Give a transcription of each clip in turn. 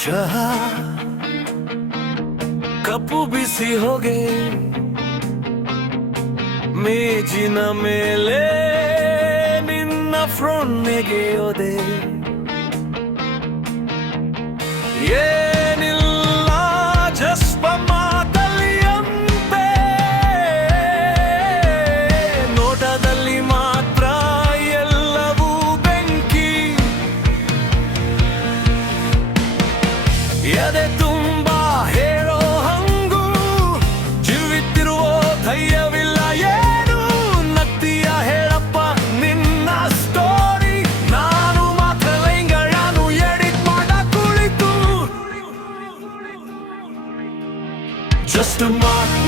ಚಹಾ ಕಪ್ಪು ಬಿಸಿ ಹೋಗೆ ಮೇಜಿನ ಮೇಲೆ ನಿನ್ನ ಫ್ರೋನ್ನೆಗೆ ಒದೆ ಏನಿಲ್ಲ ಜಸ್ಪ ಮಾತಲ್ಲಿಯಂತೆ ನೋಟದಲ್ಲಿ ಮಾತ್ರ ಎಲ್ಲವೂ ಬೆಂಕಿ ಎದೆ ತುಂಬಾ ಹೇಳೋ ಹಂಗೂ ಜೀವಿತ್ತಿರುವ ಧೈರ್ಯವಿಲ್ಲ ಏನು ನಗ್ತೀಯ ಹೇಳಪ್ಪ ನಿನ್ನ ಸ್ಟೋರಿ ನಾನು ಮಾತ್ರ ಲೈಂಗಳನ್ನು ಎಡಿಟ್ ಮಾಡ ಕುಳಿತು ಜಸ್ಟ್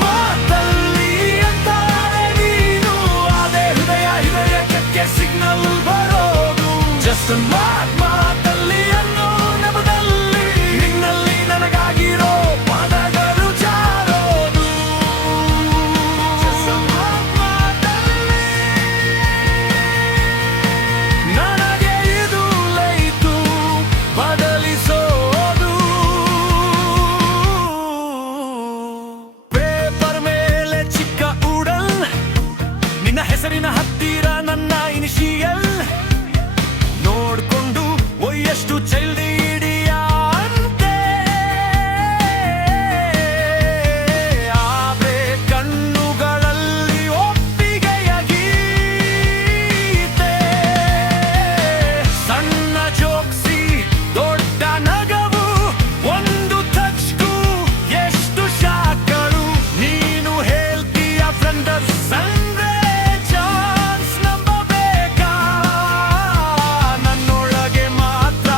ಮಾತಲ್ಲಿ ಅಂತಾರೆ ನೀನು ಅದೇ ಹೃದಯಕ್ಕೆ ಸಿಗ್ನಲ್ ಬರೋದು ಜಸ್ಟ್ ಮಾತಲ್ಲಿ ಅನ್ನೋ ನೆಪದಲ್ಲಿ ನಿನ್ನಲ್ಲಿ ನನಗಾಗಿರೋ ಪದಗಳು ಜಾರೋದು ಮಾತಲ್ಲಿ ನನಗೆ ಇದು ಲೈತು ಬದಲಿಸೋದು ಪೇಪರ್ ಮೇಲೆ ಚಿಕ್ಕ ಉಡಲ್ ನಿನ್ನ ಹೆಸರಿನ ಹತ್ತಿರ ನನ್ನ ಇನಿಷಿಯಲ್ ನೋಡ್ಕೊಂಡು ಒಯ್ಯಷ್ಟು ಚೈಲ್ಡಿ ಇಡಿಯಾ ಅಂತೆ ಆದ್ರೆ ಕಣ್ಣುಗಳಲ್ಲಿ ಒಪ್ಪಿಗೆಯ ಗೀತೆ ಸಣ್ಣ ಜೋಕ್ಸಿ ದೊಡ್ಡ ನಗವು ಒಂದು ಟಚ್ಗೂ ಎಷ್ಟು ಶಾಕಳು ನೀನು ಹೇಳ್ತೀಯ ಫ್ರೆಂಡರ್ಸ್ ಅಂದ್ರೆ ಚಾನ್ಸ್ ನಂಬಬೇಕಾ ನನ್ನೊಳಗೆ ಮಾತ್ರ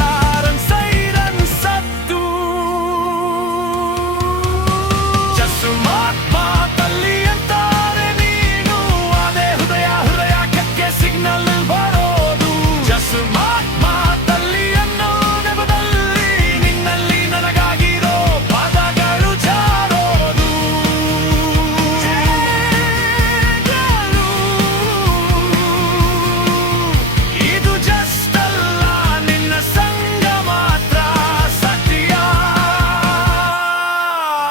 ಲಾರನ್ ಸೈರನ್ ಸತ್ತು ಜಸ್ಟ್ ಮಾತಲ್ಲಿ ಅಂತಾರೆ ನೀನು ಅದೇ ಹೃದಯಕ್ಕೆ ಸಿಗ್ನಲ್ ಬರೋದು ಜಸ್ಟ್ ಮಾತಲ್ಲಿ ಅನ್ನೋ ನೆಪದಲ್ಲಿ ನಿನ್ನಲ್ಲಿ ನನಗಾಗಿರೋ ಪದಗಳು ಜಾರೋದು ಇದು ಜಸ್ಟ್ ಅಲ್ಲ ನಿನ್ನ ಸಂಗ ಮಾತ್ರ ಸತ್ಯ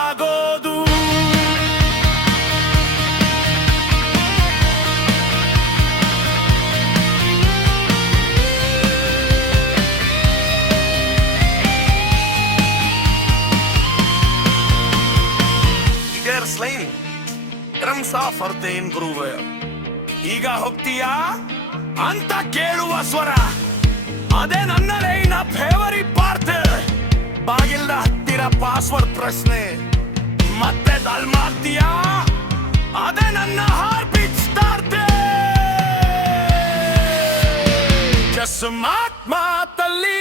ಆಗೋದು Der Slain Ramsa Fardein Gruver ಈಗ ಹೋಗ್ತೀಯಾ ಅಂತ ಕೇಳುವ ಸ್ವರ ಅದೇ ನನ್ನ ಲೈನ ಫೇವರಿಟ್ ಪಾರ್ಟ್ ಬಾಗಿಲ್ದ ಹತ್ತಿರ ಪಾಸ್ವರ್ಡ್ ಪ್ರಶ್ನೆ ಮತ್ತೆ ದಾಲ್ ಮಾಡ್ತೀಯಾ ಅದೇ ನನ್ನ ಹಾರ್ಟ್ ಬೀಟ್ ಸ್ಟಾರ್ಟ್ ಜಸ್ಟ್ ಮಾತಲ್ಲಿ